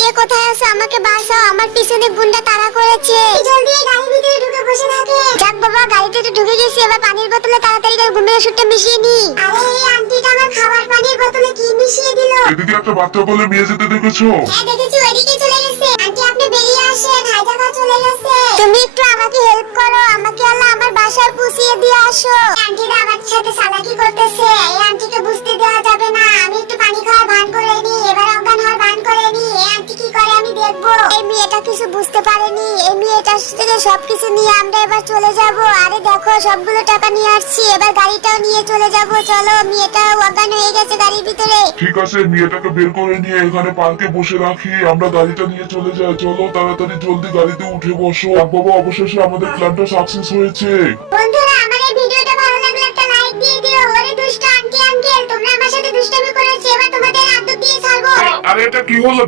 কে কোথায় আছো? আমাকে বাঁচাও, আমার পিছনে গুন্ডা তাড়া করেছে। জলদি এই গাড়ির ভিতরে ঢুকে বসে থাকে। যাক বাবা, গাড়িতে তো ঢুকে গেছি, এবার পানির বোতলে তাড়াতাড়ি করে ঘুমের ওষুধটা মিশিয়ে নি। আরে এই আন্টিটা আমার খাবার পানির বোতলে কি মিশিয়ে দিল? এদিকে একটা বাচ্চা বলে নিয়ে যেতে দেখেছো? হ্যাঁ দেখেছি, ওইদিকে চলে গেছে। আন্টি আপনি বেরিয়ে আসেন, হায়দ্রাবাদ চলে গেছে। তুমি একটু আমাকে হেল্প করো, আমাকে আল্লাহ আমার বাসায় পৌঁছিয়ে দিয়ে আসো। আন্টিরা আমার সাথে চালাকি করতেছে, এই আন্টিকে বুঝতে দেওয়া যাবে না। আমি একটু পানি খাওয়ার ভান করে নি, এবার অজ্ঞান হওয়ার ভান করে নি। এই আন্টি কি করে আমি দেখবো। এই মেয়েটা কিছু বুঝতে পারেনি, এই মেয়েটার থেকে সবকিছু নিয়ে আমরা এবার চলে যাব। আরে দেখো, সবগুলো টাকা নিয়ে আসছি, এবার গাড়িটাও নিয়ে চলে যাব। চলো, মেয়েটা অজ্ঞান হয়ে গেছে গাড়ির ভিতরে। ঠিক আছে, মেয়েটাকে বের করে নিয়ে এখানে পার্কে বসে রাখি, আমরা গাড়িটা নিয়ে চলে যাই। চলো তাড়াতাড়ি জলদি গাড়িতে উঠে বসো। যাক বাবা, অবশেষে আমাদের প্ল্যানটা সাকসেস হয়েছে। বন্ধুরা, আমার এই ভিডিওটা ভালো লাগলে একটা লাইক দিয়ে দিও। ওরে দুষ্ট আন্টি আঙ্কেল, তোমরা আমার সাথে দুষ্টামি করেছো, এবার তোমাদের আদর দিয়ে ছাড়বো। আরে এটা কি হলো?